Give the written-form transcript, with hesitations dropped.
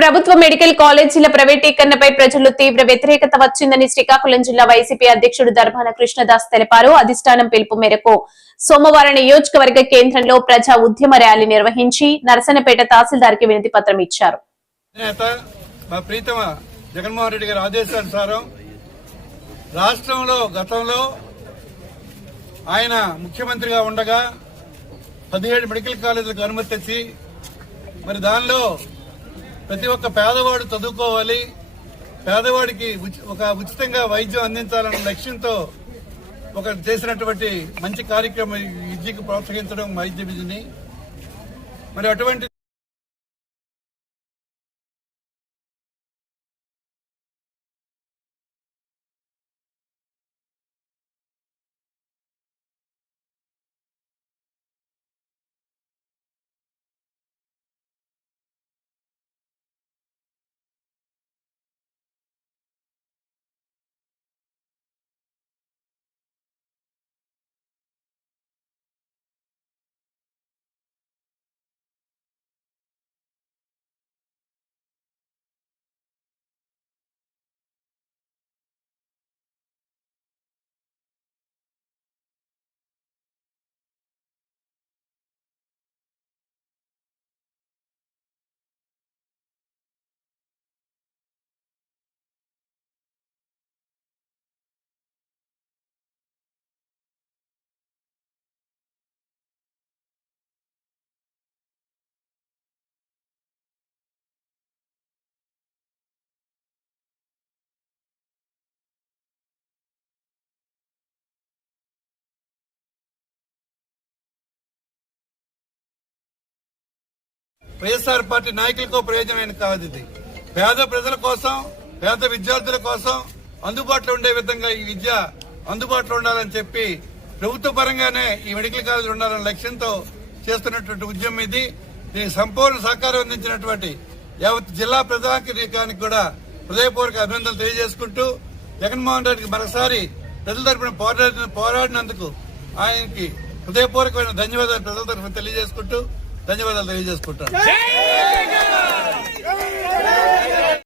ప్రభుత్వ మెడికల్ కాలేజీల ప్రైవేటీకరణపై ప్రజల్లో తీవ్ర వ్యతిరేకత వచ్చిందని శ్రీకాకుళం జిల్లా వైసీపీ అధ్యక్షుడు దర్భాన కృష్ణదాస్ తెలిపారు. అధిష్టానం పిలుపు మేరకు సోమవారం నియోజకవర్గ కేంద్రంలో ప్రజా ఉద్యమ ర్యాలీ నిర్వహించి నరసన్నపేట తహసీల్దార్కి వినతి పత్రం ఇచ్చారు. జగన్మోహన్ రెడ్డి గారి ఆదేశానుసారం రాష్ట్రంలో గతంలో ఆయన ముఖ్యమంత్రిగా ఉండగా 17 మెడికల్ కాలేజీలకు అనుమతి తెచ్చి మరి దానిలో ప్రతి ఒక్క పేదవాడు చదువుకోవాలి, పేదవాడికి ఉచితంగా వైద్యం అందించాలన్న లక్ష్యంతో చేసినటువంటి మంచి కార్యక్రమం విద్యకు ప్రోత్సహించడం వైద్య విధిని. మరి అటువంటి వైఎస్ఆర్ పార్టీ నాయకులకు ప్రయోజనమైన కాదు. ఇది పేద ప్రజల కోసం, పేద విద్యార్థుల కోసం అందుబాటులో ఉండే విధంగా ఈ విద్య అందుబాటులో ఉండాలని చెప్పి ప్రభుత్వ పరంగానే ఈ మెడికల్ కాలేజీలు ఉండాలనే లక్ష్యంతో చేస్తున్నటువంటి ఉద్యమం ఇది. దీనికి సంపూర్ణ సహకారం అందించినటువంటి యావత్ జిల్లా ప్రజానికి కూడా హృదయపూర్వక అభినందనలు తెలియజేసుకుంటూ జగన్మోహన్ రెడ్డికి మరోసారి ప్రజల తరఫున పోరాడినందుకు ఆయనకి హృదయపూర్వకమైన ధన్యవాదాలు ప్రజల తరఫున తెలియజేసుకుంటూ ధన్యవాదాలు తెలియజేసుకుంటాను.